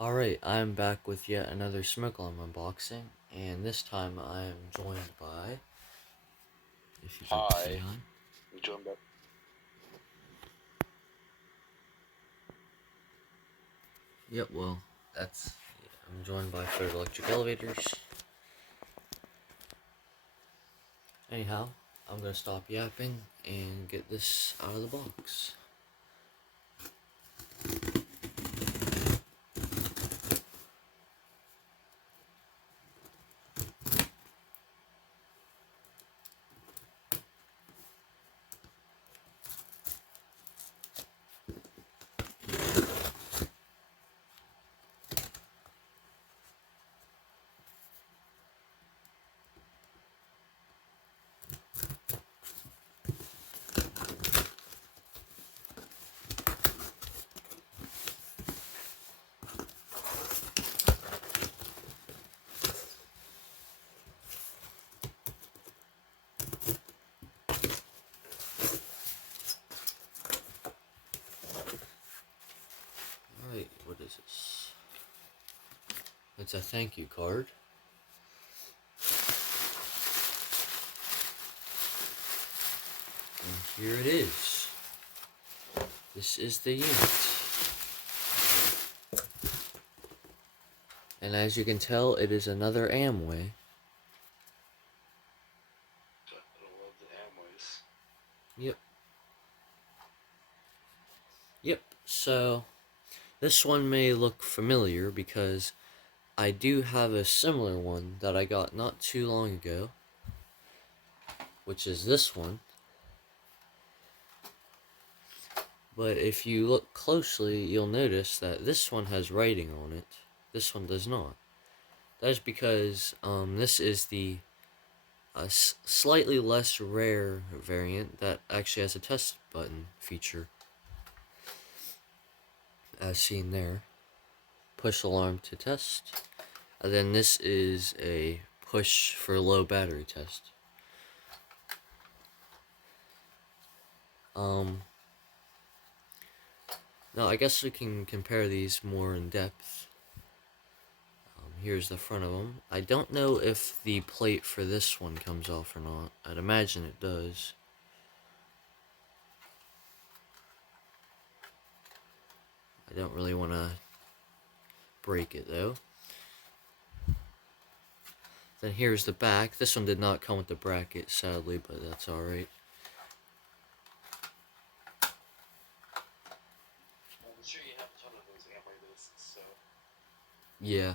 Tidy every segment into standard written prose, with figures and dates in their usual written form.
Alright, I'm back with yet another smoke alarm unboxing, and this time I am joined by, if you'd like to say Hi. hi. I'm joined by. Yep, well, I'm joined by Ford Electric Elevators. Anyhow, I'm gonna stop yapping and get this out of the box. Alright, what is this? It's a thank you card. And here it is. This is the unit. And as you can tell, it is another Amway. I don't love the Amways. Yep. Yep, so this one may look familiar because I do have a similar one that I got not too long ago, which is this one. But if you look closely, you'll notice that this one has writing on it. This one does not. That is because this is the slightly less rare variant that actually has a test button feature, as seen there. Push alarm to test. And then this is a push for low battery test. Now I guess we can compare these more in depth. Here's the front of them. I don't know if the plate for this one comes off or not. I'd imagine it does. I don't really want to break it though. Then here's the back. This one did not come with the bracket, sadly, but that's alright. I'm sure you have a ton of those Amway discs, so. Yeah.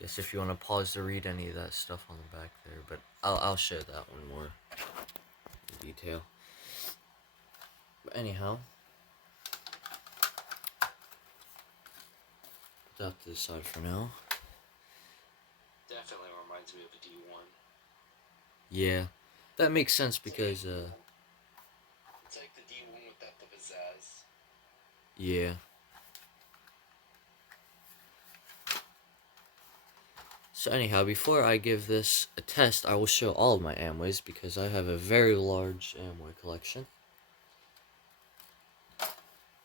Guess if you want to pause to read any of that stuff on the back there, but I'll show that one more in detail. But anyhow, put that to the side for now. Definitely reminds me of a D1. Yeah, that makes sense because It's like the D1 without the pizzazz. yeah. So anyhow, before I give this a test, I will show all of my Amways because I have a very large Amway collection.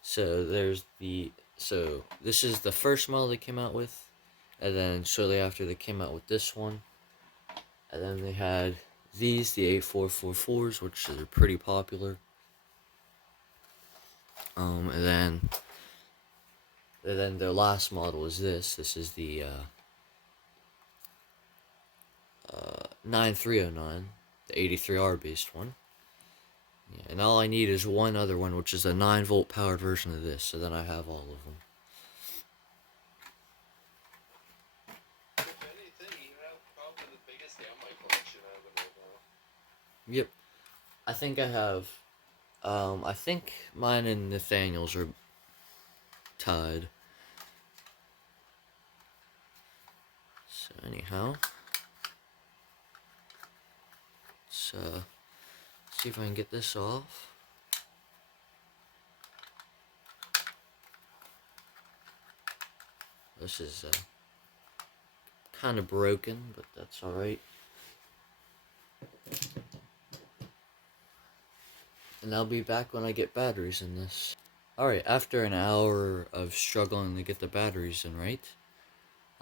So this is the first model they came out with, and then shortly after they came out with this one, and then they had these, the 8444s, which are pretty popular. And then their last model is this. This is the 9309, the 83R based one. Yeah, and all I need is one other one, which is a 9-volt powered version of this, so then I have all of them. If anything, you have probably the biggest Amway collection out of it right now. Yep. I think I have, I think mine and Nathaniel's are tied. So anyhow, let's see if I can get this off. This is kind of broken, but that's alright. and I'll be back when I get batteries in this. Alright, after an hour of struggling to get the batteries in right,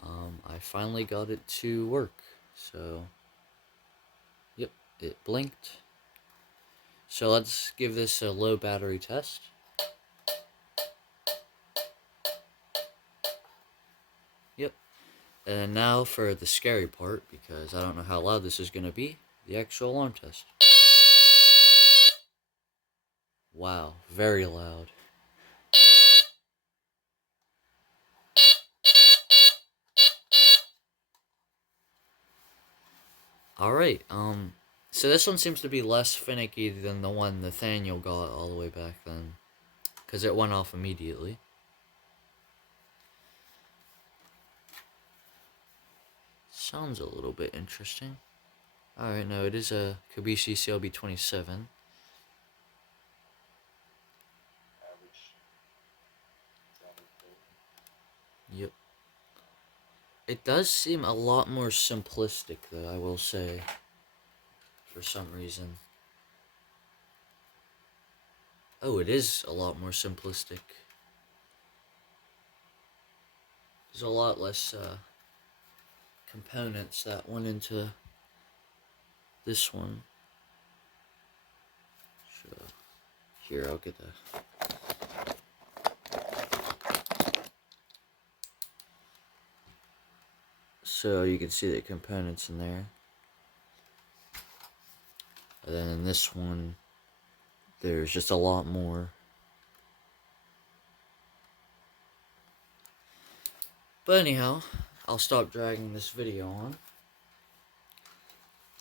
I finally got it to work. So, yep, it blinked. So let's give this a low battery test. Yep. And now for the scary part, because I don't know how loud this is going to be, the actual alarm test. Wow, very loud. Alright, so this one seems to be less finicky than the one Nathaniel got all the way back then, because it went off immediately. Sounds a little bit interesting. Alright, no, it is a Kobishi CLB-27. Average. Yep. It does seem a lot more simplistic, though, I will say, for some reason. Oh, it is a lot more simplistic. There's a lot less components that went into this one. So, here, I'll get the... So you can see the components in there. And then in this one, there's just a lot more. But anyhow, I'll stop dragging this video on.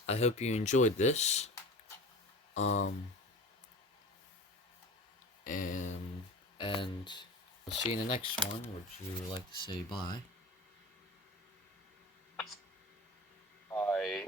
I hope you enjoyed this. And I'll see you in the next one. Would you like to say bye? I